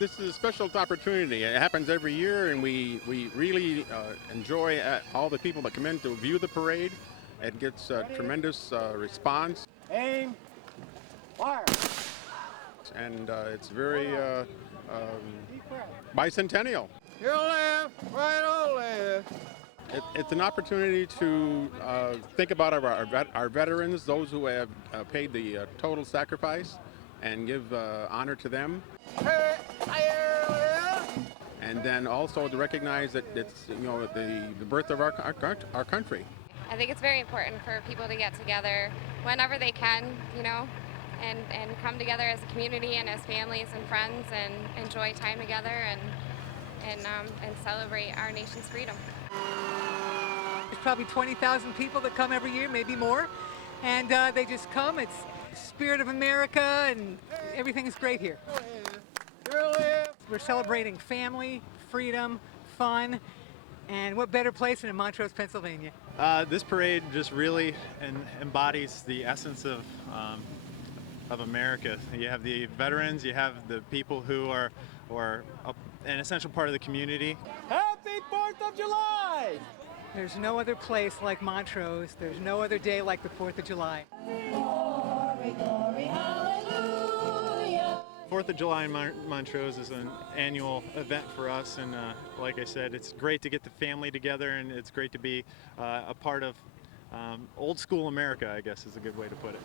This is a special opportunity. It happens every year, and we really enjoy all the people that come in to view the parade. It gets a tremendous response, Aim, fire. and it's very bicentennial. Your left, right on left. It's an opportunity to think about our veterans, those who have paid the total sacrifice, and give honor to them. Fire left. And then also to recognize that it's the birth of our country. I think it's very important for people to get together whenever they can, and come together as a community and as families and friends and enjoy time together and celebrate our nation's freedom. There's probably 20,000 people that come every year, maybe more, and they just come. It's the spirit of America, and everything is great here. Your left. We're celebrating family, freedom, fun, and what better place than in Montrose, Pennsylvania? This parade just really embodies the essence of America. You have the veterans, you have the people who are an essential part of the community. Happy 4th of July. There's no other place like Montrose. There's no other day like the 4th of July. Glory, glory, hallelujah. 4th of July in Montrose is an annual event for us, and like I said, it's great to get the family together, and it's great to be a part of old school America, I guess is a good way to put it.